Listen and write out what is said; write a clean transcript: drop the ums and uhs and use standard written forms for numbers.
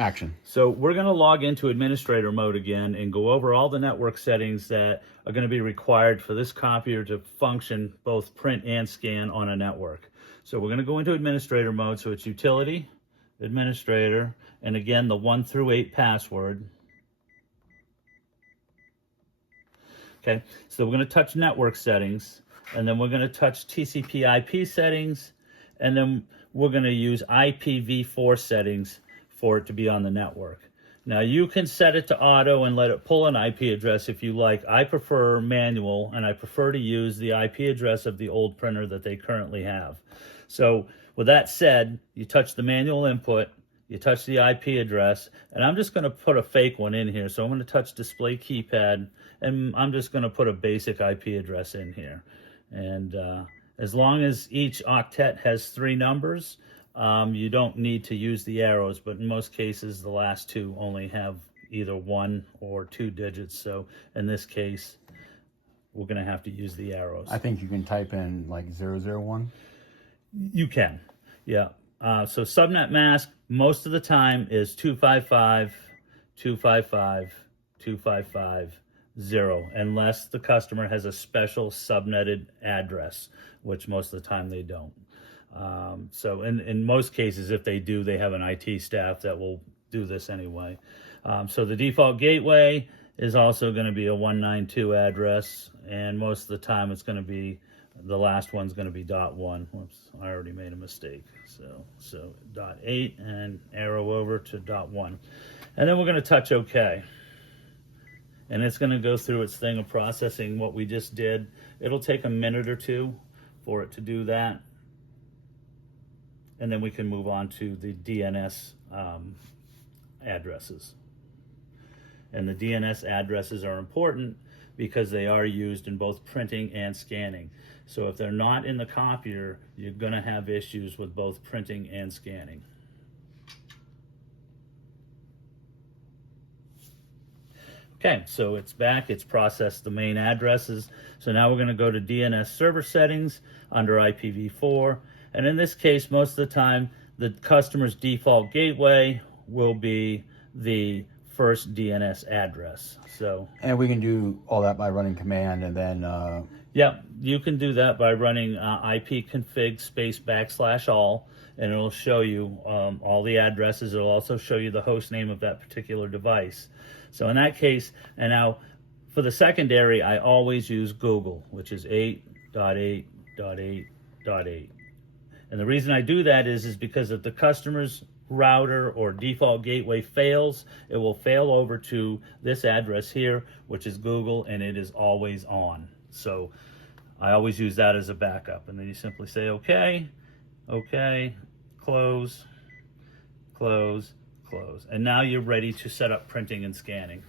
Action. So we're going to log into administrator mode again and go over all the network settings that are going to be required for this copier to function both print and scan on a network. So we're going to go into administrator mode. So it's utility, administrator, and again the 1 through 8 password. Okay, so we're going to touch network settings, and then we're going to touch TCP/IP settings, and then we're going to use IPv4 settings for it to be on the network. Now you can set it to auto and let it pull an IP address if you like. I prefer manual, and I prefer to use the IP address of the old printer that they currently have. So with that said, you touch the manual input, you touch the IP address, and I'm just going to put a fake one in here. So I'm going to touch display keypad, and I'm just going to put a basic IP address in here. And as long as each octet has 3 numbers, you don't need to use the arrows, but in most cases the last 2 only have either 1 or 2 digits. So in this case, we're going to have to use the arrows. I think you can type in like 001. You can, yeah. So subnet mask most of the time is 255.255.255.0, unless the customer has a special subnetted address, which most of the time they don't. So in most cases, if they do, they have an IT staff that will do this anyway. So the default gateway is also going to be a 192 address, and most of the time it's going to be, the last one's going to be .1. Whoops, I already made a mistake. So .8 and arrow over to .1. And then we're going to touch OK. And it's going to go through its thing of processing what we just did. It'll take a minute or 2 for it to do that. And then we can move on to the DNS addresses. And the DNS addresses are important because they are used in both printing and scanning. So if they're not in the copier, you're going to have issues with both printing and scanning. Okay, so it's back, it's processed the main addresses. So now we're going to go to DNS server settings under IPv4. And in this case, most of the time, the customer's default gateway will be the first DNS address. And we can do all that by running command and then... Yeah, you can do that by running ipconfig /all, and it'll show you all the addresses. It'll also show you the host name of that particular device. So in that case, and now for the secondary, I always use Google, which is 8.8.8.8. And the reason I do that is because if the customer's router or default gateway fails, it will fail over to this address here, which is Google, and it is always on. So I always use that as a backup. And then you simply say, okay, okay, close, close, close. And now you're ready to set up printing and scanning.